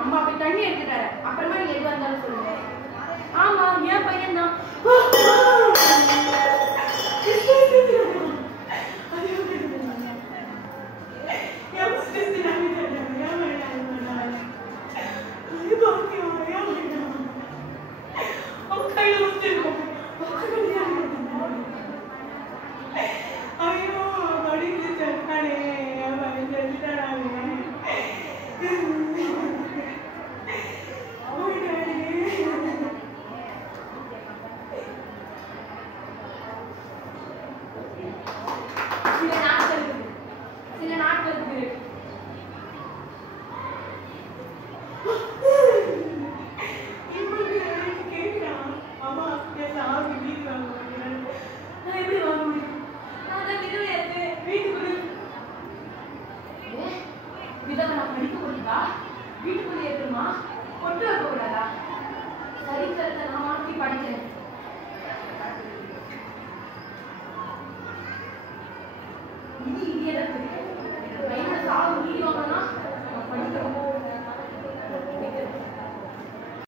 அம்மா போய் தண்ணி எடுத்துட்டாரு. அப்புறமா நீங்க எது வந்தாலும் சொல்லுங்க. ஆமா, என் பையன் தான். சில நாட்களுக்கு விதவனை படிக்க முடியுதா? வீட்டுக்குள்ள ஏற்றுமா? கொண்டு வைக்க கூடாதா? சரித்திரத்தை நான் மாற்றி படிக்கிறேன். இது இந்திய சாவு நீதி வாங்கணும்னா படிக்கிறோம்.